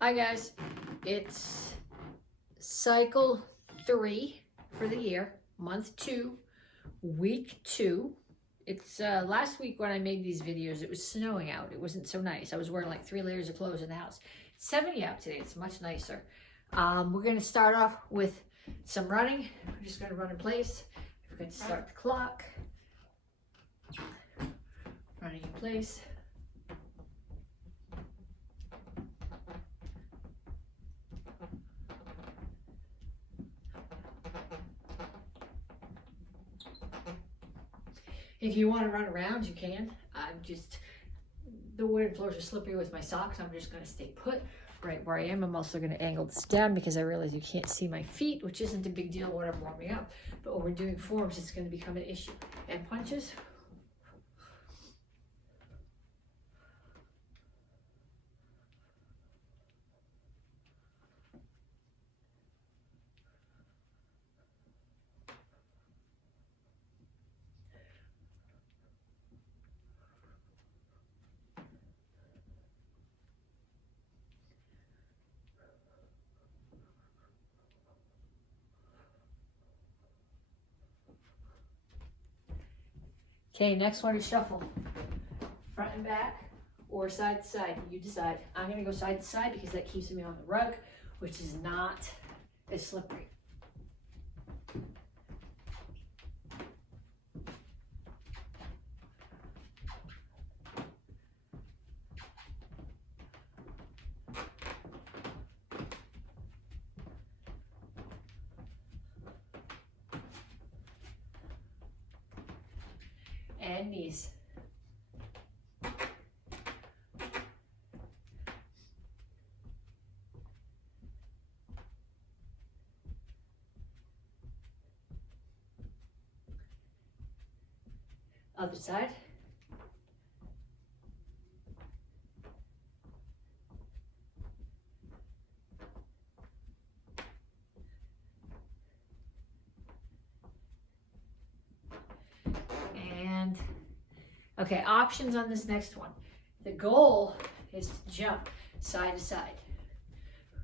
Hi guys, it's cycle 3 for the year, month 2, week 2. It's last week when I made these videos, it was snowing out. It wasn't so nice. I was wearing like 3 layers of clothes in the house. It's 70 out today. It's much nicer. We're going to start off with some running. We're just going to run in place. We're going to start the clock. Running in place. If you want to run around, you can. The wooden floors are slippery with my socks. I'm just going to stay put right where I am. I'm also going to angle this down because I realize you can't see my feet, which isn't a big deal when I'm warming up. But when we're doing forms, it's going to become an issue. And punches. Okay, next one is shuffle. Front and back or side to side, you decide. I'm going to go side to side because that keeps me on the rug, which is not as slippery. And knees. Other side. And okay, options on this next one. The goal is to jump side to side.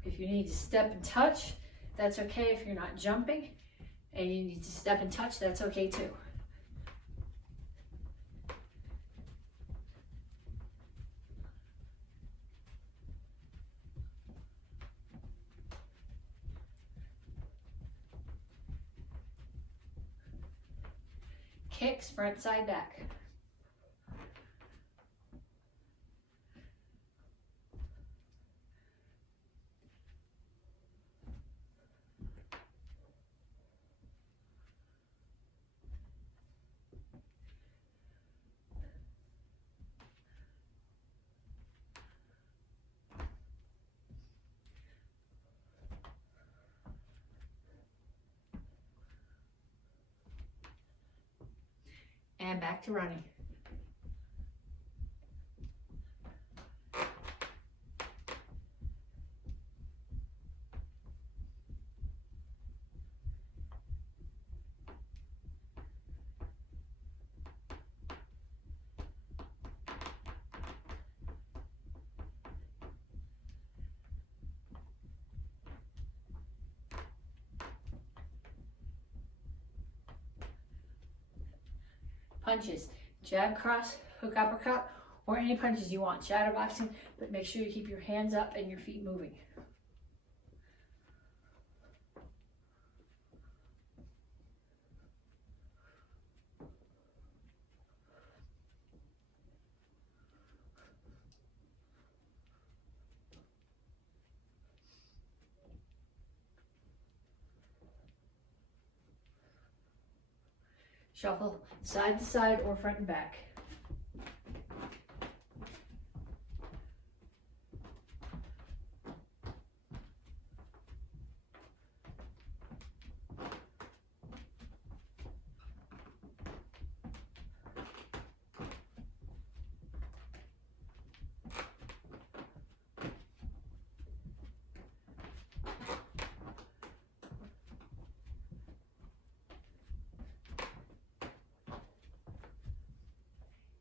If you need to step and touch, that's okay if you're not jumping. And you need to step and touch, that's okay too. Kicks, front, side, back. And back to running. Punches, jab, cross, hook, uppercut, or any punches you want. Shadow boxing, but make sure you keep your hands up and your feet moving. Shuffle side to side or front and back.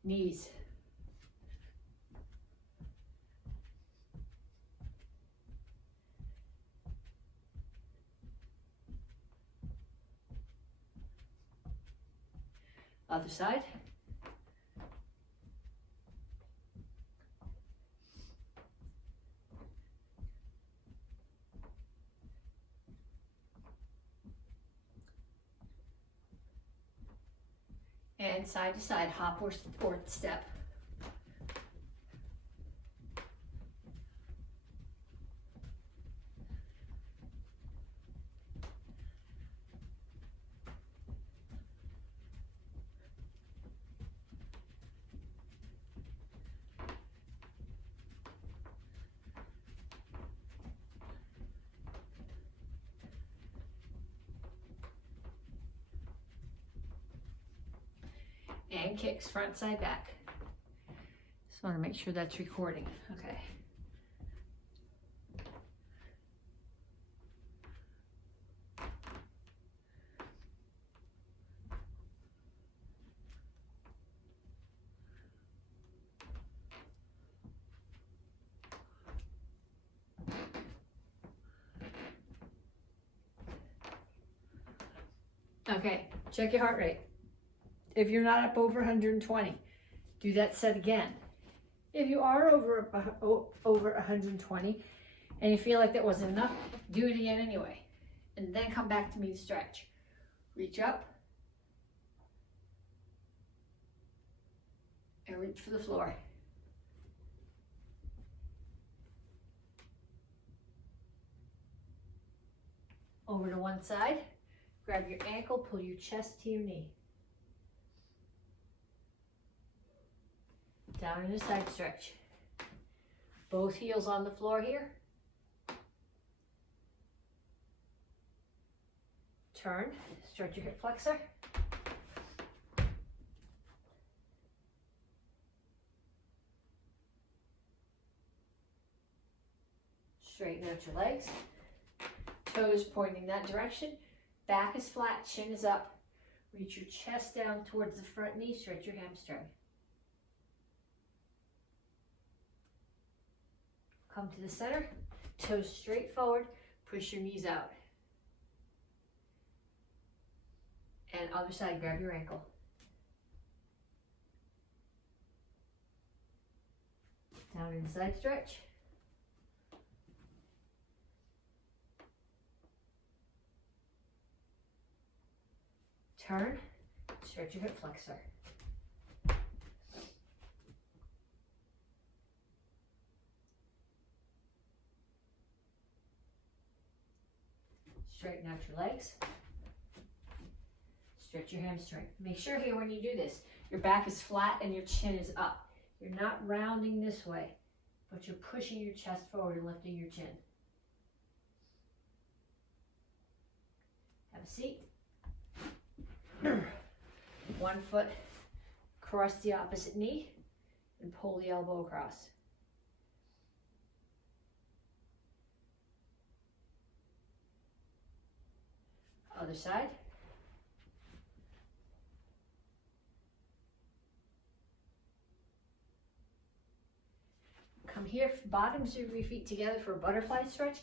Knees. Other side. And side to side, hop or step. And kicks front, side, back. Just want to make sure that's recording. Okay. Okay, check your heart rate. If you're not up over 120, do that set again. If you are over 120 and you feel like that wasn't enough, do it again anyway. And then come back to me to stretch. Reach up and reach for the floor. Over to one side, grab your ankle, pull your chest to your knee. Down in a side stretch. Both heels on the floor here. Turn, stretch your hip flexor. Straighten out your legs. Toes pointing that direction. Back is flat, chin is up. Reach your chest down towards the front knee, stretch your hamstring. Come to the center, toes straight forward, push your knees out. And other side, grab your ankle. Down in side stretch. Turn, stretch your hip flexor. Straighten out your legs. Stretch your hamstring. Make sure here when you do this, your back is flat and your chin is up. You're not rounding this way, but you're pushing your chest forward and lifting your chin. Have a seat. One foot across the opposite knee and pull the elbow across. Other side. Come here, bottoms of your feet together for a butterfly stretch.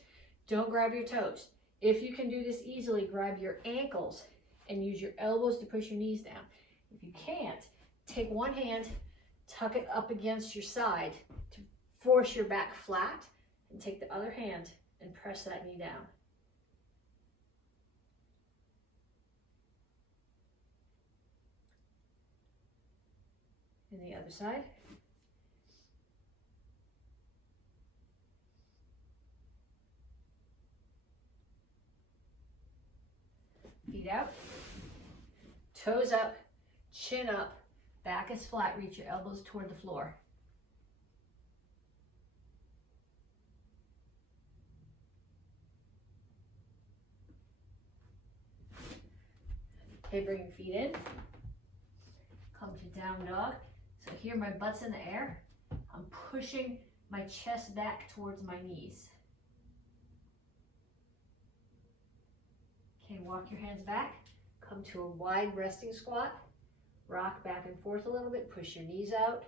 Don't grab your toes. If you can do this easily, grab your ankles and use your elbows to push your knees down. If you can't, take one hand, tuck it up against your side to force your back flat, and take the other hand and press that knee down. And the other side. Feet out, toes up, chin up, back is flat, reach your elbows toward the floor. Okay, bring your feet in, come to down dog. So here my butt's in the air, I'm pushing my chest back towards my knees. Okay, walk your hands back, come to a wide resting squat, rock back and forth a little bit, push your knees out,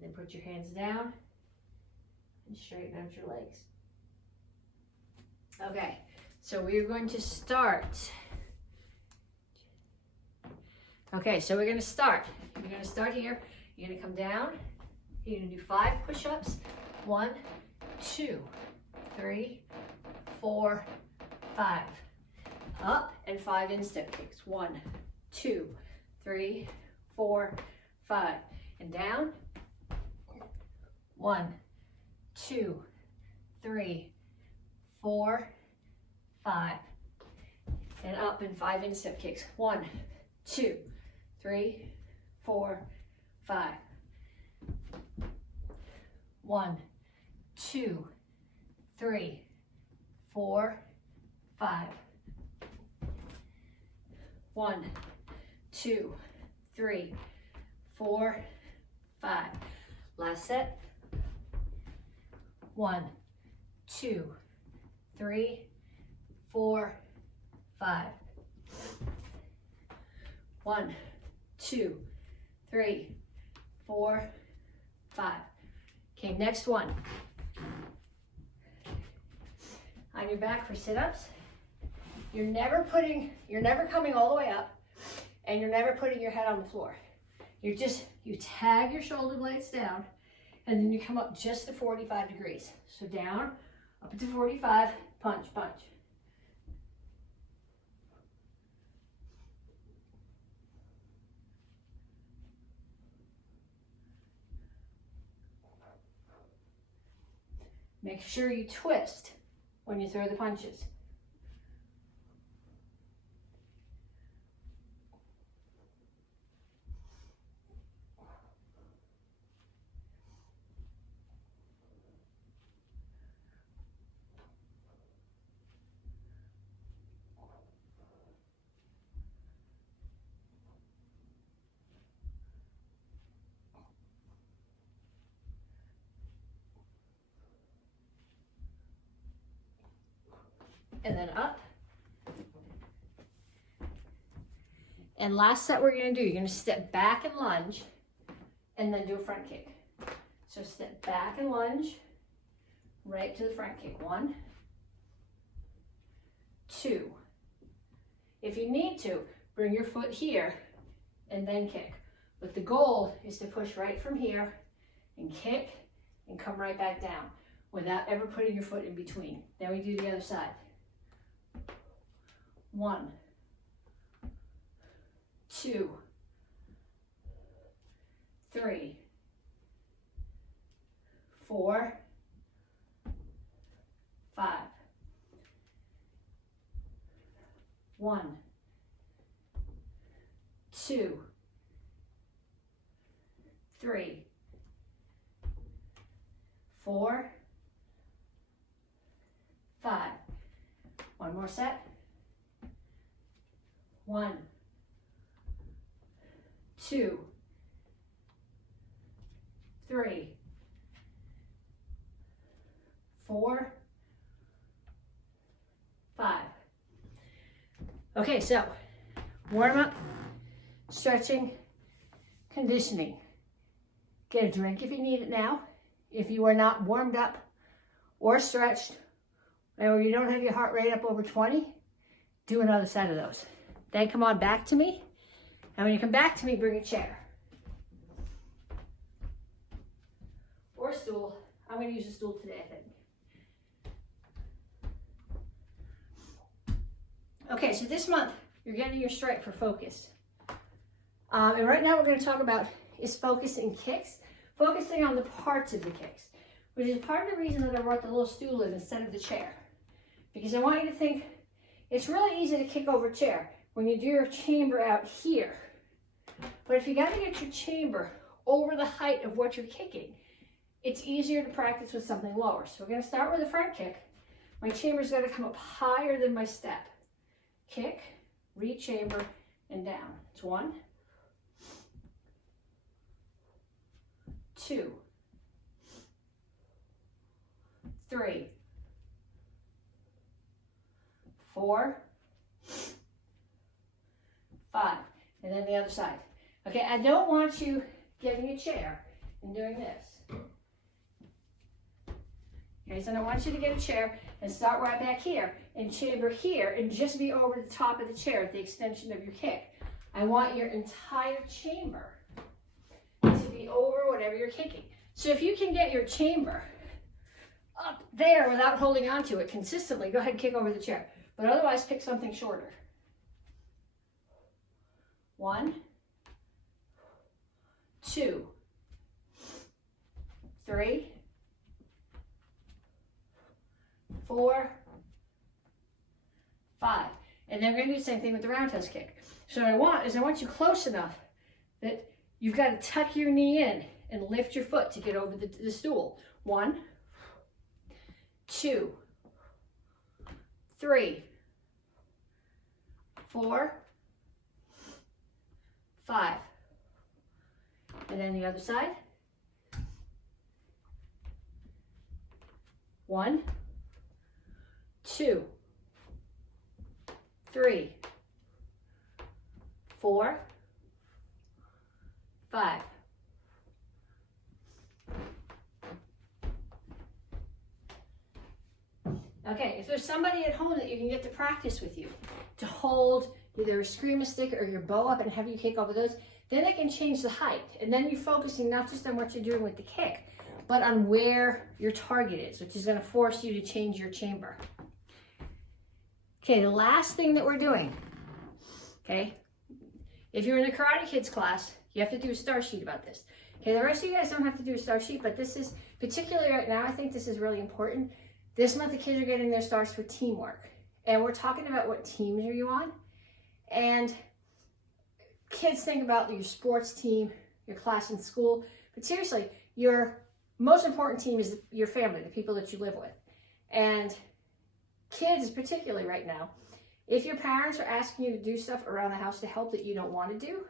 then put your hands down and straighten out your legs. Okay, so we are going to start Okay, so we're gonna start. You're gonna start here. You're gonna come down. You're gonna do 5 push-ups. 1, 2, 3, 4, 5. Up and 5 instep kicks. 1, 2, 3, 4, 5. And down. 1, 2, 3, 4, 5. And up and 5 instep kicks. 1, 2, 3, 4, 5. 1, 2, 3, 4, 5. 1, 2, 3, 4, 5. Last set. 1, 2, 3, 4, 5. 1, 2, 3, 4, 5. Okay, next one. On your back for sit-ups. You're never coming all the way up, and you're never putting your head on the floor. You tag your shoulder blades down, and then you come up just to 45 degrees. So down, up to 45, punch, punch. Make sure you twist when you throw the punches. And then up. And last set we're gonna do, you're gonna step back and lunge, and then do a front kick. So step back and lunge, right to the front kick. 1, 2. If you need to, bring your foot here and then kick. But the goal is to push right from here and kick and come right back down without ever putting your foot in between. Then we do the other side. 1, 2, 3, 4, 5. 1, 2, 3, 4, 5. One more set. 1, 2, 3, 4, 5. Okay, so warm up, stretching, conditioning. Get a drink if you need it now. If you are not warmed up or stretched, or you don't have your heart rate up over 20, do another set of those. Then come on back to me. And when you come back to me, bring a chair. Or a stool. I'm going to use a stool today, I think. Okay, so this month, you're getting your stripe for focus. And right now, we're going to talk about is focusing kicks, focusing on the parts of the kicks, which is part of the reason that I brought the little stool in instead of the chair. Because I want you to think, it's really easy to kick over a chair when you do your chamber out here. But if you got to get your chamber over the height of what you're kicking, it's easier to practice with something lower. So we're going to start with a front kick. My chamber's got to come up higher than my step. Kick, re-chamber, and down. It's 1, 2, 3, 4, 5. And then the other side. Okay, I don't want you getting a chair and doing this. Okay, so I want you to get a chair and start right back here and chamber here and just be over the top of the chair at the extension of your kick. I want your entire chamber to be over whatever you're kicking. So if you can get your chamber up there without holding on to it consistently, go ahead and kick over the chair. But otherwise, pick something shorter. 1, 2, 3, 4, 5. And then we're going to do the same thing with the roundhouse kick. So what I want you close enough that you've got to tuck your knee in and lift your foot to get over the stool. 1, 2, 3, 4, 5. And then the other side. 1, 2, 3, 4, 5. Okay, if there's somebody at home that you can get to practice with you, to hold either a screamer stick or your bow up and have you kick over those, then they can change the height. And then you're focusing not just on what you're doing with the kick, but on where your target is, which is going to force you to change your chamber. Okay, the last thing that we're doing, okay, if you're in the Karate Kids class, you have to do a star sheet about this. Okay, the rest of you guys don't have to do a star sheet, but this is, particularly right now, I think this is really important. This month, the kids are getting their stars for teamwork. And we're talking about what teams are you on. And kids think about your sports team, your class in school. But seriously, your most important team is your family, the people that you live with. And kids, particularly right now, if your parents are asking you to do stuff around the house to help that you don't want to do,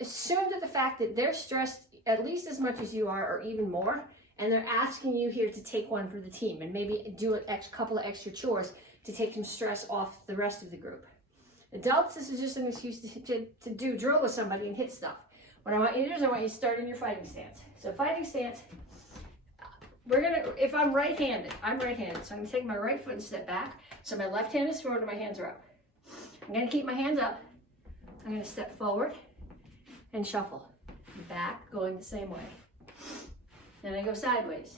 assume that the fact that they're stressed at least as much as you are or even more, and they're asking you here to take one for the team and maybe do a couple of extra chores to take some stress off the rest of the group. Adults, this is just an excuse to do drill with somebody and hit stuff. What I want you to do is I want you to start in your fighting stance. So fighting stance, if I'm right-handed, so I'm gonna take my right foot and step back. So my left hand is forward and my hands are up. I'm gonna keep my hands up. I'm gonna step forward and shuffle. Back, going the same way. Then I go sideways.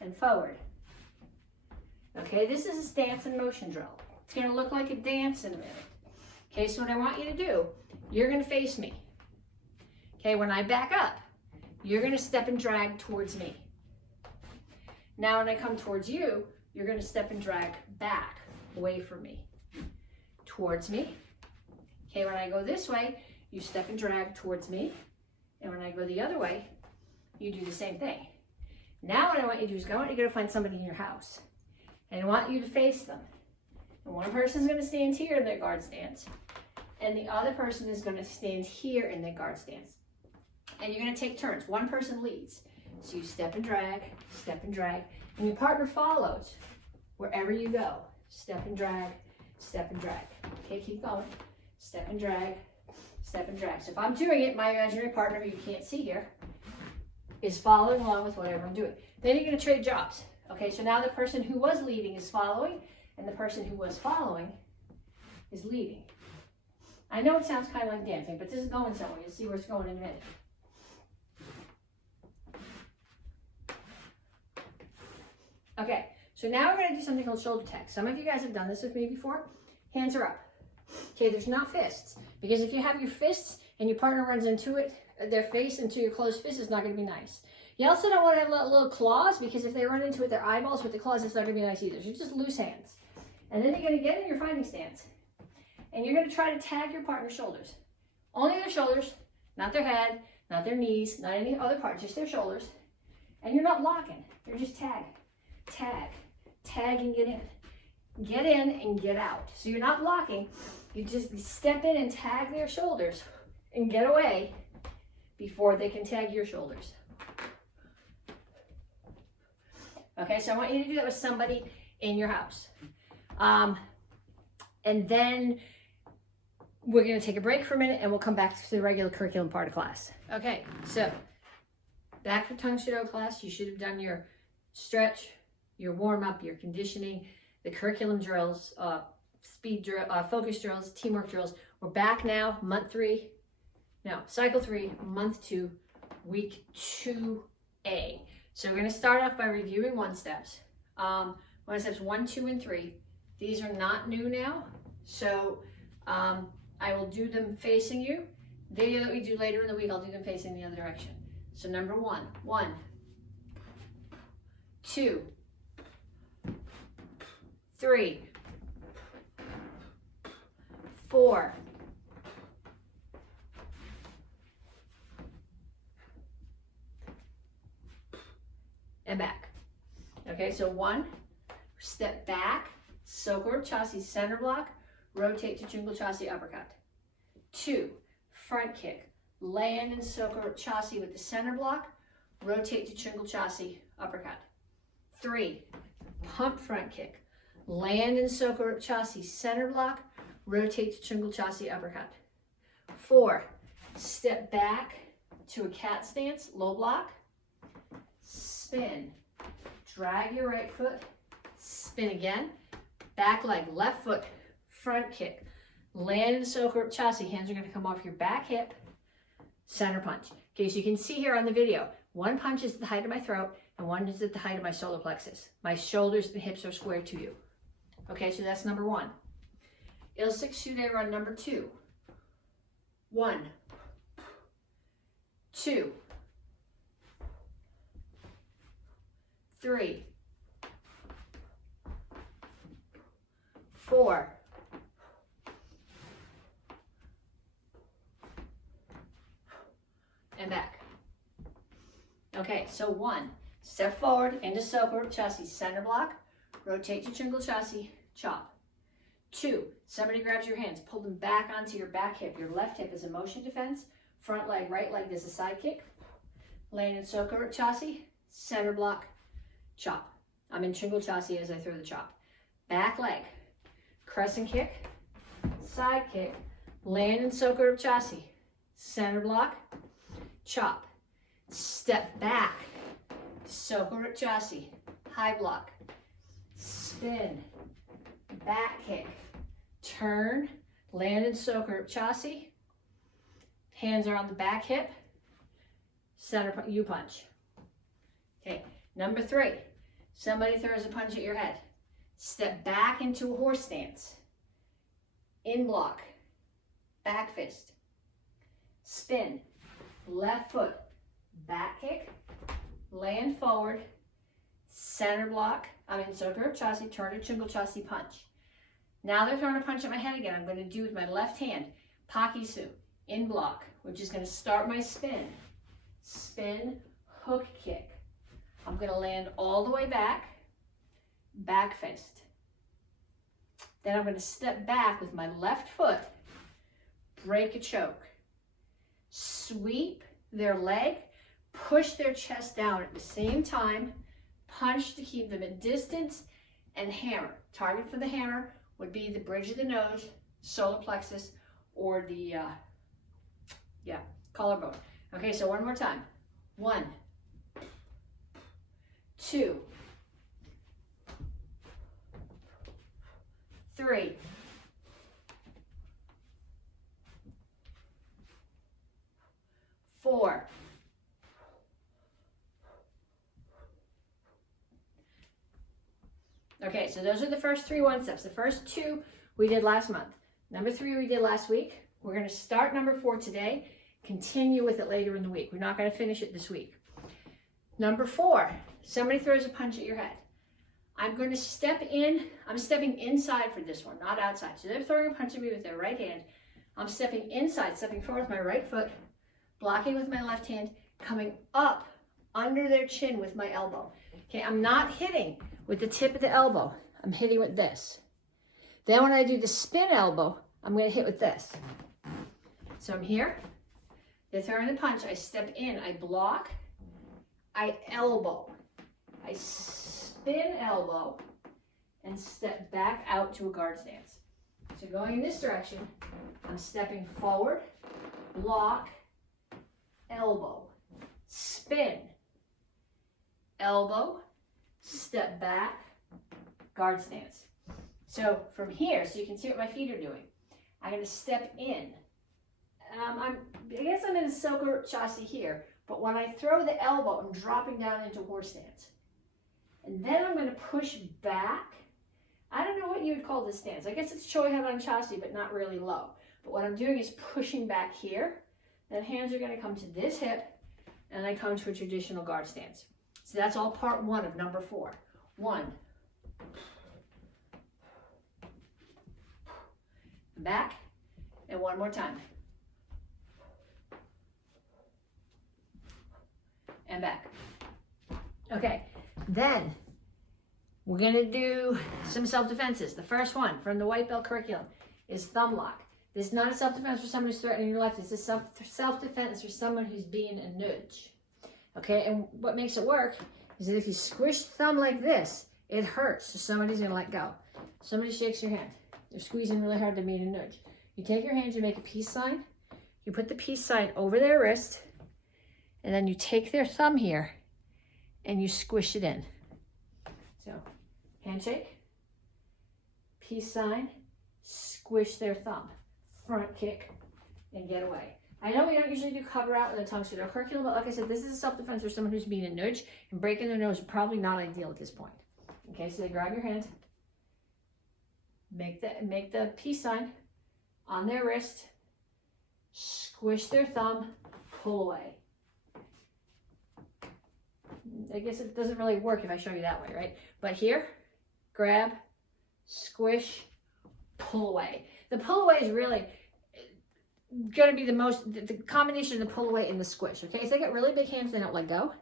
And forward. Okay, this is a stance and motion drill. It's gonna look like a dance in a minute. Okay, so what I want you to do, you're gonna face me. Okay, when I back up, you're gonna step and drag towards me. Now when I come towards you, you're gonna step and drag back, away from me, towards me. Okay, when I go this way, you step and drag towards me. And when I go the other way, you do the same thing. Now what I want you to do is I want you to go find somebody in your house. And I want you to face them. And one person's gonna stand here in their guard stance. And the other person is gonna stand here in their guard stance. And you're gonna take turns. One person leads. So you step and drag, and your partner follows wherever you go. Step and drag, step and drag. Okay, keep going. Step and drag, step and drag. So if I'm doing it, my imaginary partner, who you can't see here, is following along with whatever I'm doing. Then you're gonna trade jobs. Okay, so now the person who was leading is following, and the person who was following is leading. I know it sounds kind of like dancing, but this is going somewhere. You'll see where it's going in a minute. Okay, so now we're gonna do something called shoulder tags. Some of you guys have done this with me before. Hands are up. Okay, there's not fists, because if you have your fists and your partner runs into it, their face into your closed fist, is not gonna be nice. You also don't want to have little claws, because if they run into it, their eyeballs with the claws, it's not gonna be nice either. So just loose hands. And then you're gonna get in your fighting stance, and you're gonna try to tag your partner's shoulders. Only their shoulders, not their head, not their knees, not any other part, just their shoulders. And you're not blocking, you're just tag, and get in. Get in and get out. So you're not blocking, you just step in and tag their shoulders and get away before they can tag your shoulders. Okay, so I want you to do that with somebody in your house. And then we're gonna take a break for a minute and we'll come back to the regular curriculum part of class. Okay, so back for Tang Soo Do class, you should have done your stretch, your warm up, your conditioning, the curriculum drills, speed drill, focus drills, teamwork drills. We're back now, cycle 3, month 2, week 2A. So we're going to start off by reviewing one steps. One steps 1, 2, and 3. These are not new now, so I will do them facing you. Video that we do later in the week, I'll do them facing the other direction. So number 1, 1, 2, 3, 4, and back. Okay, so 1, step back, Soko Chassi center block, rotate to Chungal Chassi uppercut. 2, front kick, land and Soko Chassi with the center block, rotate to Chungal Chassi uppercut. 3, pump front kick, land and Soko Chassi center block, rotate to Chungal Chassi uppercut. 4, step back to a cat stance, low block, spin, drag your right foot, spin again, back leg, left foot, front kick, land and Soko Chassi, hands are going to come off your back hip, center punch. Okay, so you can see here on the video, one punch is at the height of my throat and one is at the height of my solar plexus. My shoulders and hips are square to you. Okay, so that's number 1. Il 6 shoot A run number 2. 1, 2, 3, 4, and back. Okay, so 1, step forward into Soko Chassi center block, rotate to Chungal Chassi, chop. 2, somebody grabs your hands, pull them back onto your back hip. Your left hip is a motion defense, front leg, right leg is a side kick. Land in Soko Chassi, center block, chop. I'm in Chungal Chassi as I throw the chop. Back leg, crescent kick, side kick, land in Soko Chassi, center block, chop. Step back, Soko Chassi, high block, spin, back kick, turn, land in Soko Chassi, hands are on the back hip, center U punch. Okay, number 3, somebody throws a punch at your head. Step back into a horse stance, in block, back fist, spin, left foot, back kick, land forward, center block, I'm in Soko Chassi, turn to Chungal Chassi punch. Now they're throwing a punch at my head again. I'm going to do with my left hand, Pakisu, in block, which is going to start my spin. Spin, hook kick. I'm going to land all the way back, back fist. Then I'm going to step back with my left foot, break a choke. Sweep their leg, push their chest down at the same time, punch to keep them at distance, and hammer. Target for the hammer would be the bridge of the nose, solar plexus, or the collarbone. Okay, so one more time. 1, 2, 3, 4, 5. Okay, so those are the first 3 1 steps. The first 2 we did last month. Number 3 we did last week. We're going to start number 4 today, continue with it later in the week. We're not going to finish it this week. Number 4, somebody throws a punch at your head. I'm going to step in. I'm stepping inside for this one, not outside. So they're throwing a punch at me with their right hand. I'm stepping inside, stepping forward with my right foot, blocking with my left hand, coming up under their chin with my elbow. Okay, I'm not hitting with the tip of the elbow. I'm hitting with this. Then when I do the spin elbow, I'm going to hit with this. So I'm here. They're throwing the punch. I step in. I block. I elbow. I spin elbow and step back out to a guard stance. So going in this direction, I'm stepping forward, block, elbow, spin, elbow, step back, guard stance. So from here, so you can see what my feet are doing, I'm going to step in. I guess I'm in a silker chassis here, but when I throw the elbow, I'm dropping down into horse stance. And then I'm going to push back. I don't know what you would call this stance. I guess it's choi head on chassis, but not really low. But what I'm doing is pushing back here. Then hands are going to come to this hip, and I come to a traditional guard stance. So that's all part one of number 4. 1. Back, and one more time. And back. Okay, then we're going to do some self-defenses. The first one from the white belt curriculum is thumb lock. This is not a self-defense for someone who's threatening your life. This is self-defense for someone who's being a nudge. Okay, and what makes it work is that if you squish the thumb like this, it hurts. So somebody's going to let go. Somebody shakes your hand. They're squeezing really hard to mean a nudge. You take your hand, you make a peace sign. You put the peace sign over their wrist, and then you take their thumb here, and you squish it in. So, handshake, peace sign, squish their thumb, front kick, and get away. I know we don't usually do cover out in the Tang Soo Do curriculum, but like I said, this is a self-defense for someone who's being a nudge, and breaking their nose is probably not ideal at this point. Okay, so they grab your hand, make the peace sign on their wrist, squish their thumb, pull away. I guess it doesn't really work if I show you that way, right? But here, grab, squish, pull away. The pull away is really going to be the combination of the pull away and the squish, okay? If they got really big hands, they don't let go.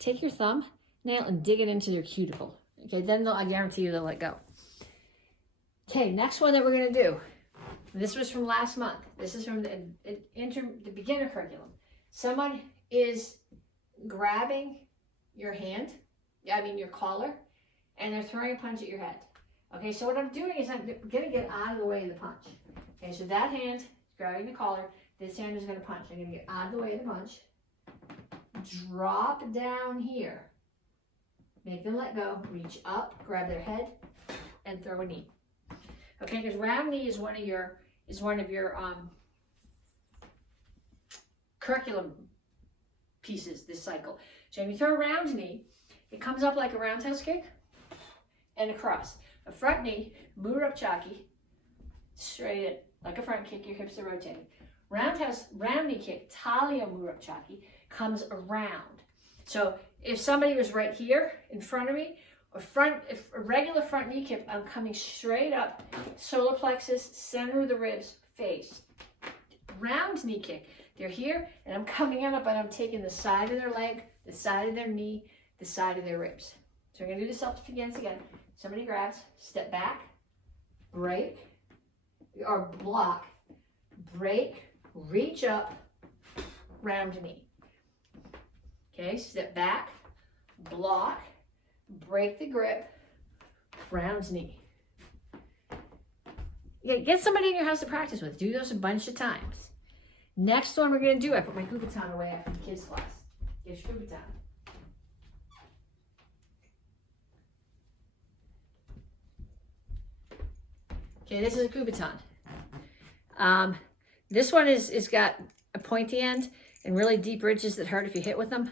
Take your thumb, nail, and dig it into their cuticle. Okay, then I guarantee you they'll let go. Okay, next one that we're going to do. This was from last month. This is from the beginner curriculum. Someone is grabbing your hand, your collar, and they're throwing a punch at your head. Okay, so what I'm doing is I'm going to get out of the way of the punch. Okay, so that hand is grabbing the collar. This hand is going to punch. I'm going to get out of the way of the punch. Drop down here. Make them let go. Reach up, grab their head, and throw a knee. Okay, because round knee is one of your curriculum pieces this cycle. So when you throw a round knee, it comes up like a roundhouse kick and across. A front knee, murap chaki, straight in, like a front kick, your hips are rotating. Round knee kick, talio murap chaki, comes around. So if somebody was right here in front of me, if a regular front knee kick, I'm coming straight up, solar plexus, center of the ribs, face. Round knee kick, they're here, and I'm coming up and I'm taking the side of their leg, the side of their knee, the side of their ribs. So we're going to do the self-defense again. Somebody grabs, step back, break, or block, break, reach up, round knee. Okay, step back, block, break the grip, round knee. Yeah, get somebody in your house to practice with. Do those a bunch of times. Next one we're going to do, I put my kubutan away after the kids' class. Here's your kubutan. Okay, this is a kubutan. This one is got a pointy end and really deep ridges that hurt if you hit with them.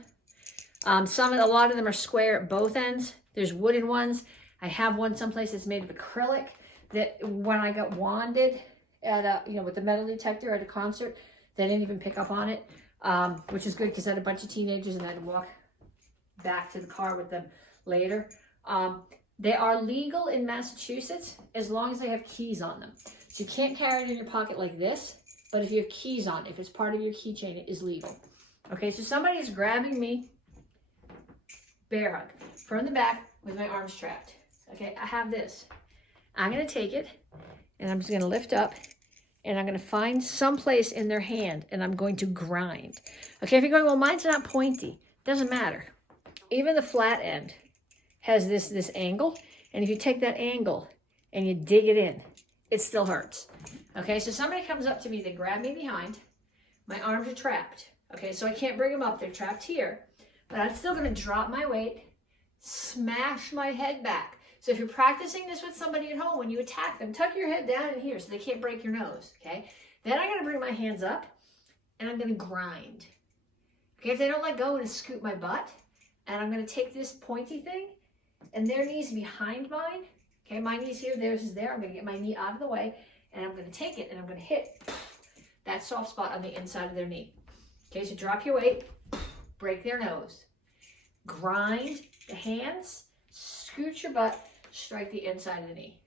A lot of them are square at both ends. There's wooden ones. I have one someplace that's made of acrylic that when I got wanded at with the metal detector at a concert, they didn't even pick up on it, which is good because I had a bunch of teenagers and I had to walk back to the car with them later. They are legal in Massachusetts as long as they have keys on them. So you can't carry it in your pocket like this, but if you have keys on, if it's part of your keychain, it is legal. Okay, so somebody is grabbing me, bear hug, from the back with my arms trapped. Okay, I have this. I'm going to take it, and I'm just going to lift up, and I'm going to find some place in their hand, and I'm going to grind. Okay, if you're going, well, mine's not pointy. Doesn't matter. Even the flat end has this angle, and if you take that angle and you dig it in, it still hurts. Okay, so somebody comes up to me, they grab me behind, my arms are trapped. Okay, so I can't bring them up, they're trapped here, but I'm still going to drop my weight, smash my head back. So if you're practicing this with somebody at home, when you attack them, tuck your head down in here so they can't break your nose, okay? Then I'm gonna bring my hands up and I'm gonna grind. Okay, if they don't let go, I'm gonna scoop my butt and I'm gonna take this pointy thing and their knees behind mine. Okay, my knee's here, theirs is there. I'm gonna get my knee out of the way and I'm gonna take it and I'm gonna hit that soft spot on the inside of their knee. Okay, so drop your weight, break their nose. Grind the hands, scoot your butt, strike the inside of the knee.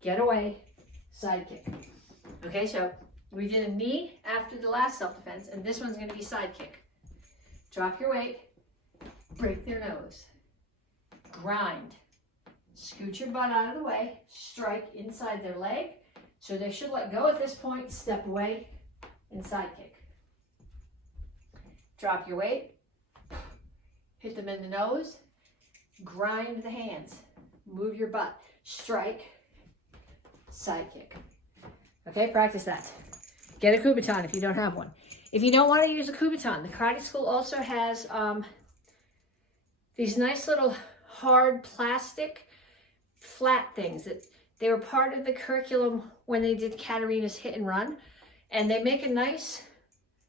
Get away, side kick. Okay, so we did a knee after the last self-defense, and this one's gonna be side kick. Drop your weight, break their nose. Grind, scoot your butt out of the way, strike inside their leg. So they should let go at this point, step away, and side kick. Drop your weight, hit them in the nose, grind the hands, move your butt, strike, side kick. Okay, practice that. Get a Kubotan if you don't have one. If you don't want to use a Kubotan, the karate school also has these nice little hard plastic flat things that they were part of the curriculum when they did Katarina's Hit and Run. And they make a nice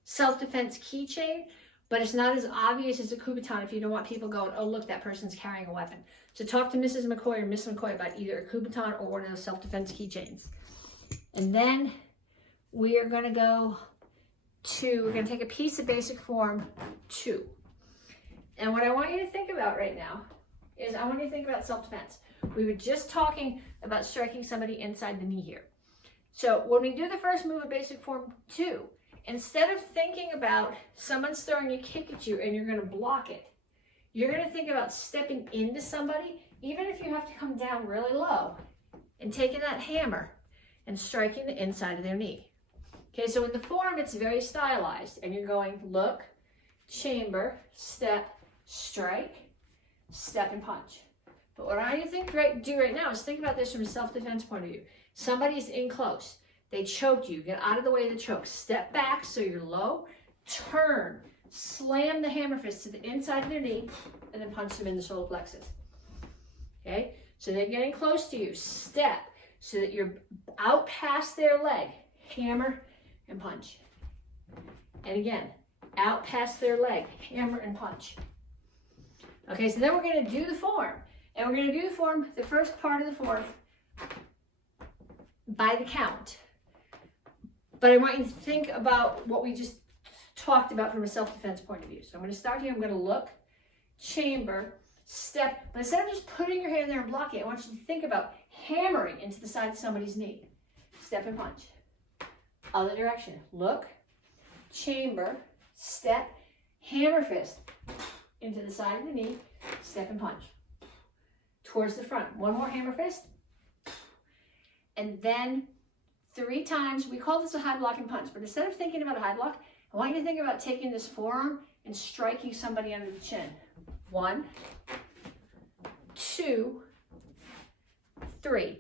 self-defense keychain, but it's not as obvious as a Kubotan if you don't want people going, oh, look, that person's carrying a weapon. So talk to Mrs. McCoy or Miss McCoy about either a Kubotan or one of those self-defense keychains. And then we are going to go to, we're going to take a piece of basic form 2. And what I want you to think about right now is I want you to think about self-defense. We were just talking about striking somebody inside the knee here. So when we do the first move of basic form 2, instead of thinking about someone's throwing a kick at you and you're going to block it, you're going to think about stepping into somebody, even if you have to come down really low, and taking that hammer and striking the inside of their knee. Okay, so in the form, it's very stylized, and you're going look, chamber, step, strike, step, and punch. But what I do right now is think about this from a self-defense point of view. Somebody's in close. They choked you. Get out of the way of the choke. Step back so you're low. Turn. Slam the hammer fist to the inside of their knee and then punch them in the solar plexus. Okay? So they're getting close to you. Step so that you're out past their leg. Hammer and punch. And again, out past their leg. Hammer and punch. Okay, so then we're going to do the form. And we're going to do the form, the first part of the form, by the count. But I want you to think about what we just talked about from a self-defense point of view. So I'm going to start here. I'm going to look, chamber, step. But instead of just putting your hand there and blocking it, I want you to think about hammering into the side of somebody's knee. Step and punch. Other direction. Look, chamber, step, hammer fist into the side of the knee, step and punch. Towards the front. One more hammer fist. And then 3 times, we call this a high block and punch, but instead of thinking about a high block, I want you to think about taking this forearm and striking somebody under the chin. 1, 2, 3.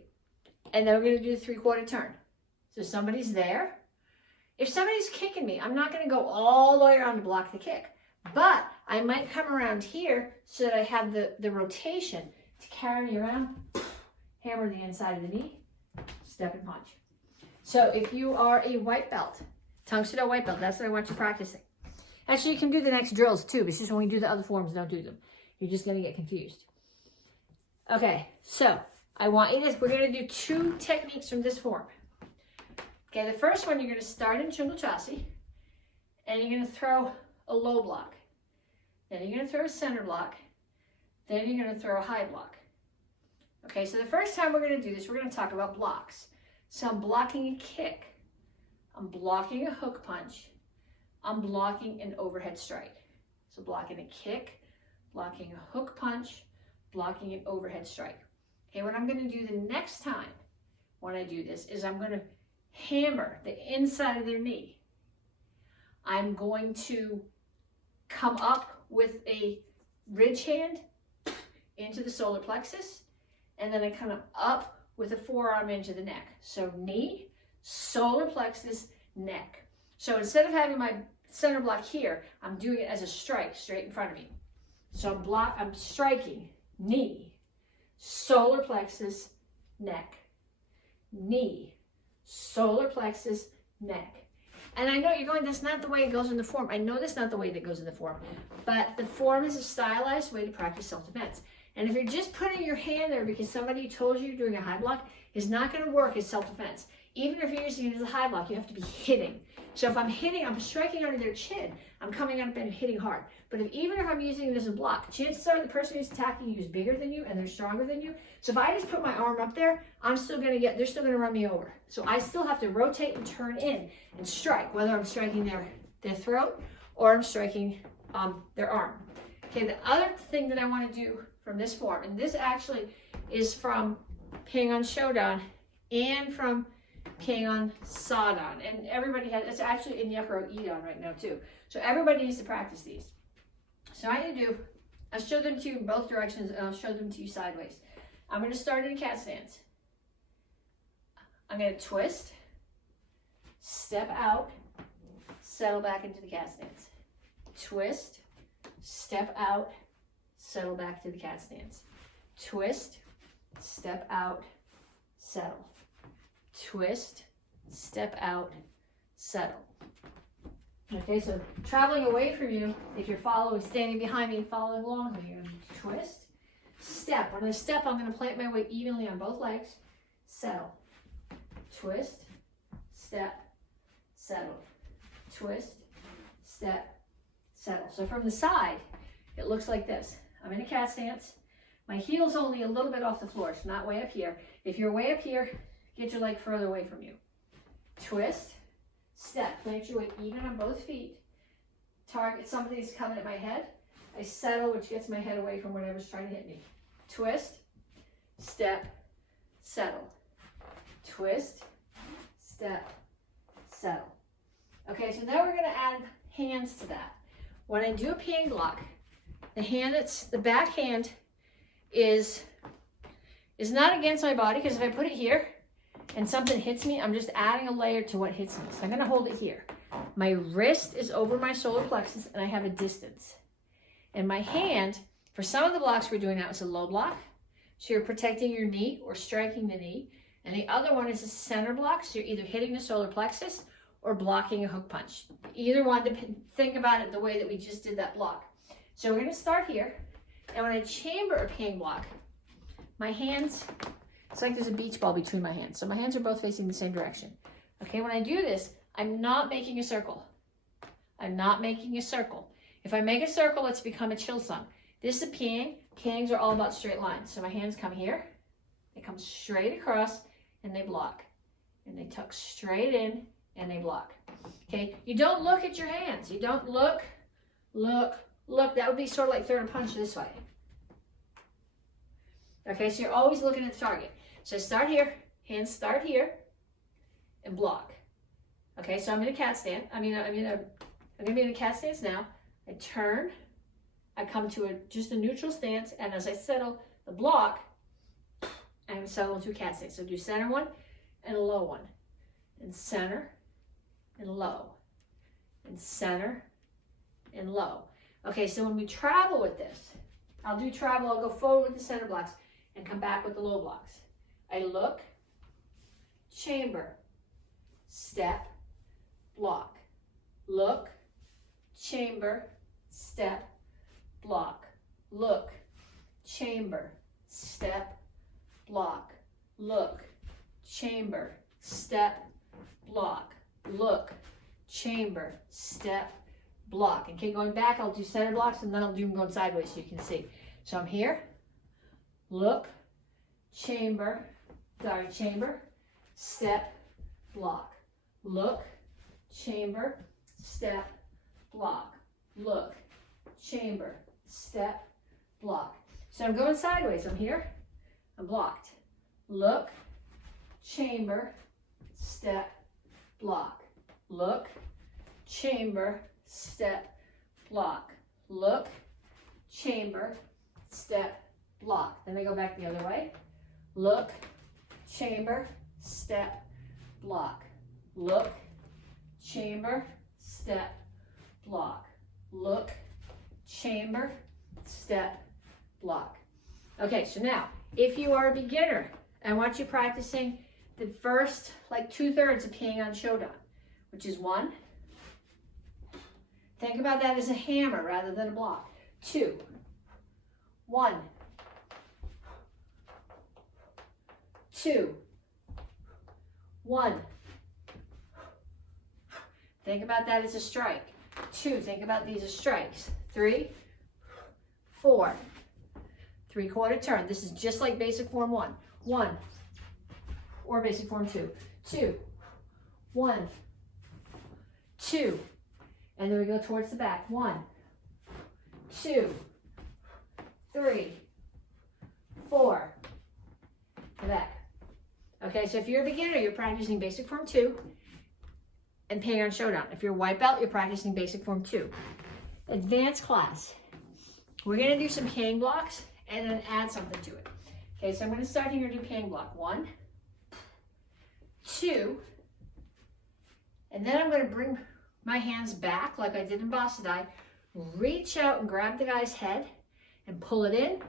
And then we're going to do the 3/4 turn. So somebody's there. If somebody's kicking me, I'm not going to go all the way around to block the kick, but I might come around here so that I have the rotation to carry me around, hammer the inside of the knee, step and punch. So if you are a white belt, Tang Soo Do white belt, that's what I want you practicing. Actually, you can do the next drills too, but it's just when we do the other forms, don't do them. You're just going to get confused. Okay, so I want you to, we're going to do 2 techniques from this form. Okay, the first one, you're going to start in Chungal Chassi, and you're going to throw a low block. Then you're going to throw a center block. Then you're going to throw a high block. Okay, so the first time we're going to do this, we're going to talk about blocks. So I'm blocking a kick. I'm blocking a hook punch. I'm blocking an overhead strike. So blocking a kick, blocking a hook punch, blocking an overhead strike. Okay, what I'm going to do the next time when I do this is I'm going to hammer the inside of their knee. I'm going to come up with a ridge hand into the solar plexus, and then I come up with a forearm into the neck. So knee, solar plexus, neck. So instead of having my center block here, I'm doing it as a strike straight in front of me. So I'm striking knee, solar plexus, neck, knee, solar plexus, neck. And I know you're going, that's not the way it goes in the form. I know that's not the way that goes in the form, but the form is a stylized way to practice self-defense. And if you're just putting your hand there because somebody told you you're doing a high block, it's not going to work as self-defense. Even if you're using it as a high block, you have to be hitting. So if I'm hitting, I'm striking under their chin, I'm coming up and hitting hard. But even if I'm using it as a block, chances are the person who's attacking you is bigger than you and they're stronger than you. So if I just put my arm up there, they're still gonna run me over. So I still have to rotate and turn in and strike, whether I'm striking their throat or I'm striking their arm. Okay, the other thing that I want to do from this form, and this actually is from Petsching Shodan and from Petsching Sadon, and everybody has, it's actually in Yakuro Idon right now too. So everybody needs to practice these. So I need to do, I'll show them to you in both directions and I'll show them to you sideways. I'm going to start in a cat stance. I'm going to twist, step out, settle back into the cat stance. Twist, step out, settle back to the cat stance. Twist, step out, settle. Twist, step out, settle. Okay, so traveling away from you, if you're standing behind me and following along, you're going to twist, step. When I step, I'm going to plant my weight evenly on both legs, settle. Twist, step, settle. Twist, step, settle. So from the side, it looks like this. I'm in a cat stance. My heel's only a little bit off the floor. It's not way up here. If you're way up here, get your leg further away from you. Twist, step. Plant your weight even on both feet. Target somebody's coming at my head. I settle, which gets my head away from whatever's trying to hit me. Twist, step, settle. Twist, step, settle. Okay, so now we're going to add hands to that. When I do a Petsching block, the back hand is not against my body, because if I put it here and something hits me, I'm just adding a layer to what hits me. So I'm going to hold it here. My wrist is over my solar plexus and I have a distance. And my hand, for some of the blocks we're doing now, is a low block. So you're protecting your knee or striking the knee. And the other one is a center block. So you're either hitting the solar plexus or blocking a hook punch. Either one, think about it the way that we just did that block. So we're going to start here. And when I chamber a Petsching block, my hands, it's like there's a beach ball between my hands. So my hands are both facing the same direction. Okay, when I do this, I'm not making a circle. I'm not making a circle. If I make a circle, it's become a chill sung. This is a Petsching. Petschings are all about straight lines. So my hands come here, they come straight across, and they block. And they tuck straight in, and they block. Okay, you don't look at your hands. You don't look. That would be sort of like throwing a punch this way. Okay, so you're always looking at the target. So start here, hands start here, and block. Okay, so I'm in a cat stance. I'm gonna be in a cat stance now. I turn, I come to just a neutral stance, and as I settle the block, I'm gonna settle into a cat stance. So do center one and a low one, and center and low, and center and low. Okay, so when we travel with this, I'll go forward with the center blocks and come back with the low blocks. I look, chamber, step, block. Look, chamber, step, block. Look, chamber, step, block. Look, chamber, step, block. Look, chamber, step, block. Okay, going back, I'll do center blocks and then I'll do them going sideways so you can see. So I'm here, look, chamber, step, block. Look, chamber, step, block. Look, chamber, step, block. So I'm going sideways. I'm here, I'm blocked. Look, chamber, step, block. Look, chamber, step, block. Look, chamber, step, block. Then I go back the other way. Look, chamber, step, block. Look, chamber, step, block. Look, chamber, step, block. Okay, so now, if you are a beginner, I want you practicing the first, like 2/3 of Petsching on Shodan, which is 1. Think about that as a hammer rather than a block. 2, 1, 2, 1. Think about that as a strike. 2, think about these as strikes. 3, 4. 3/4 turn. This is just like basic form 1. 1, or basic form 2. 2, 1, 2. And then we go towards the back. 1, 2, 3, 4. The back. Okay, so if you're a beginner, you're practicing basic form 2 and Petsching on Shodan. If you're a white belt, you're practicing basic form 2. Advanced class. We're going to do some Petsching blocks and then add something to it. Okay, so I'm going to start here and do Petsching block. 1, 2, and then I'm going to bring my hands back like I did in Basadai, reach out and grab the guy's head and pull it in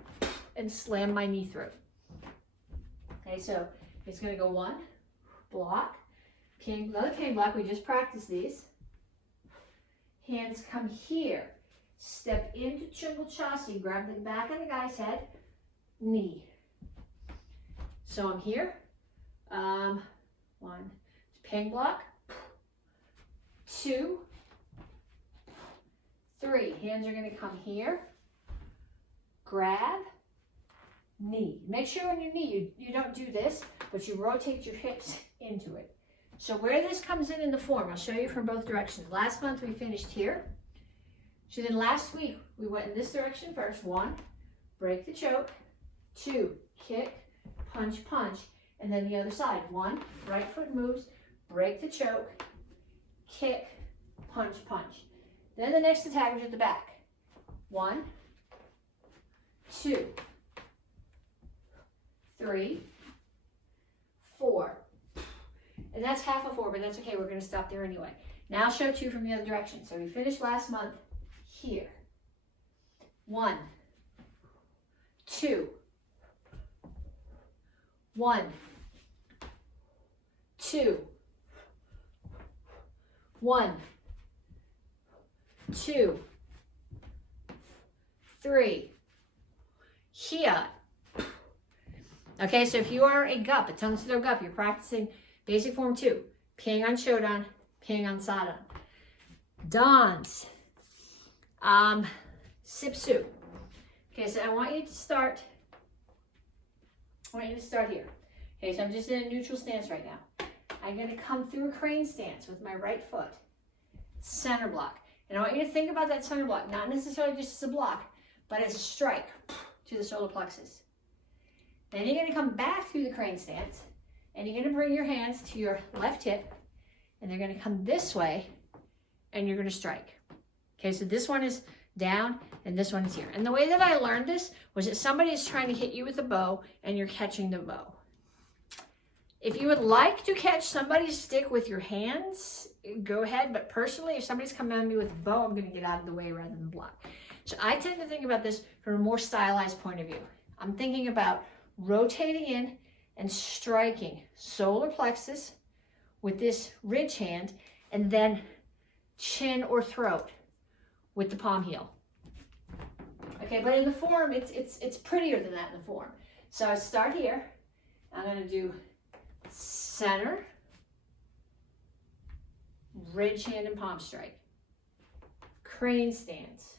and slam my knee through. Okay, so it's going to go 1, block, another Petsching block, we just practiced these. Hands come here, step into Chungal Chasi, grab the back of the guy's head, knee. So I'm here, 1, Petsching block, 2, 3, hands are going to come here, grab, knee. Make sure when you knee, you don't do this, but you rotate your hips into it. So where this comes in the form, I'll show you from both directions. Last month we finished here. So then last week we went in this direction first. 1, break the choke. 2, kick, punch, punch. And then the other side. 1, right foot moves, break the choke, kick, punch, punch. Then the next attack is at the back. 1, 2, 3, 4. And that's half of 4, but that's okay. We're going to stop there anyway. Now I'll show 2 from the other direction. So we finished last month here. 1, 2, 1, 2, 1, 2, 3. Here. Okay, so if you are a gup, a Tang Soo Do gup, you're practicing basic form 2, Petsching on Shodan, Petsching on Sadan. Dans, Sipsu. Okay, so I want you to start here. Okay, so I'm just in a neutral stance right now. I'm going to come through a crane stance with my right foot, center block. And I want you to think about that center block, not necessarily just as a block, but as a strike to the solar plexus. Then you're going to come back through the crane stance, and you're going to bring your hands to your left hip, and they're going to come this way, and you're going to strike. Okay, so this one is down, and this one is here. And the way that I learned this was that somebody is trying to hit you with a bow, and you're catching the bow. If you would like to catch somebody's stick with your hands, go ahead. But personally, if somebody's coming at me with a bow, I'm going to get out of the way rather than block. So I tend to think about this from a more stylized point of view. I'm thinking about rotating in and striking solar plexus with this ridge hand, and then chin or throat with the palm heel. Okay, but in the form, it's prettier than that in the form. So I start here. I'm going to do center, ridge hand and palm strike, crane stance.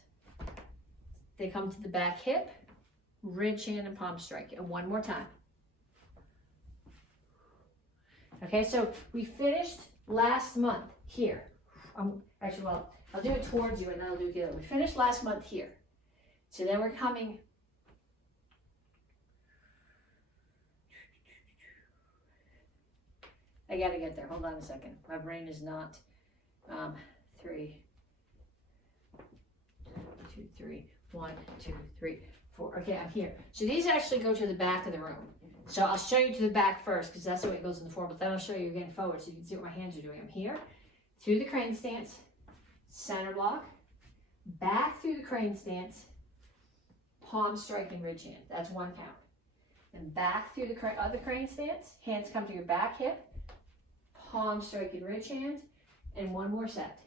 They come to the back hip, ridge hand and palm strike. And one more time. Okay, so we finished last month here. Actually, well, I'll do it towards you and then I'll do it together. We finished last month here. So then we're coming. I gotta get there. Hold on a second. My brain is not 3, 2, 3, 1, 2, 3, 4. Okay, I'm here. So these actually go to the back of the room. So I'll show you to the back first because that's the way it goes in the form, but then I'll show you again forward so you can see what my hands are doing. I'm here, through the crane stance, center block, back through the crane stance, palm strike and ridge hand. That's 1 count. And back through the other crane stance. Hands come to your back hip. Palm strike and ridge hand. And 1 more set.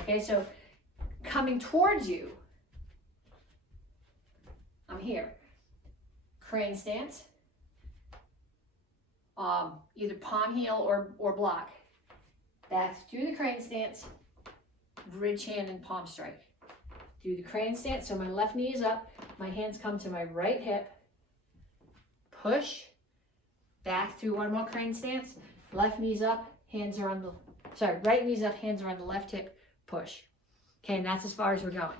Okay, so coming towards you, I'm here. Crane stance. Either palm heel or block. Back through the crane stance. Ridge hand and palm strike. Through the crane stance, so my left knee is up. My hands come to my right hip. Push. Back through 1 more crane stance. Left knee's up. Hands are on the, right knee's up. Hands are on the left hip. Push. Okay, and that's as far as we're going.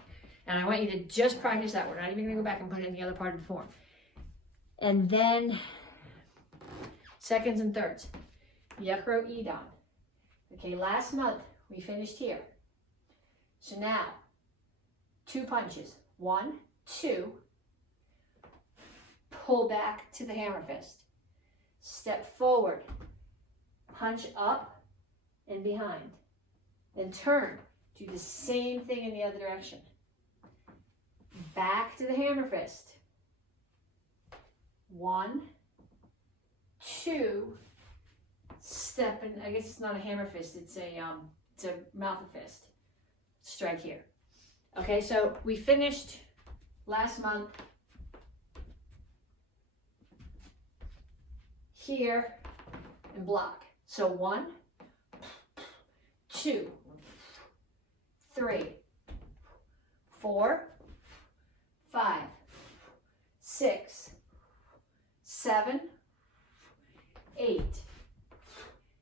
And I want you to just practice that. We're not even going to go back and put it in the other part of the form. And then seconds and thirds. Yakro Idon. Okay, last month we finished here. So now, 2 punches. 1, 2. Pull back to the hammer fist. Step forward. Punch up and behind. Then turn. Do the same thing in the other direction. Back to the hammer fist. 1, 2. Step in. I guess it's not a hammer fist. It's a mouth of fist. Strike here. Okay, so we finished last month here and block. So 1, 2, 3, 4, 5, 6, 7, 8.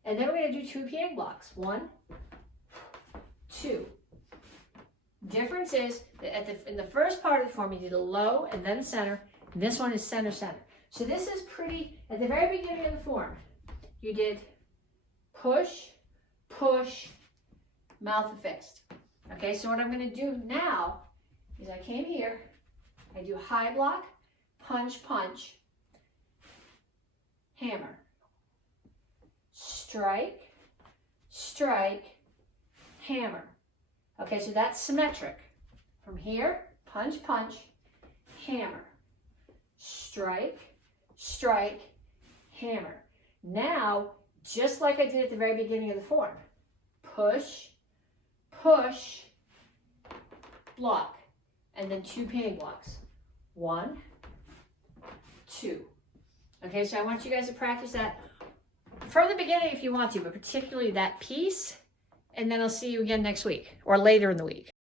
And then we're going to do 2 piang blocks. 1, 2. Difference is that in the first part of the form, you did a low and then center. And this one is center, center. So this is pretty, at the very beginning of the form, you did push, push, mouth of fist. Okay, so what I'm going to do now is I came here, I do high block, punch, punch, hammer, strike, strike, hammer. Okay, so that's symmetric. From here, punch, punch, hammer, strike, strike, hammer. Now, just like I did at the very beginning of the form, push, push, block, and then 2 piang blocks. 1, 2. Okay, so I want you guys to practice that from the beginning if you want to, but particularly that piece. And then I'll see you again next week or later in the week.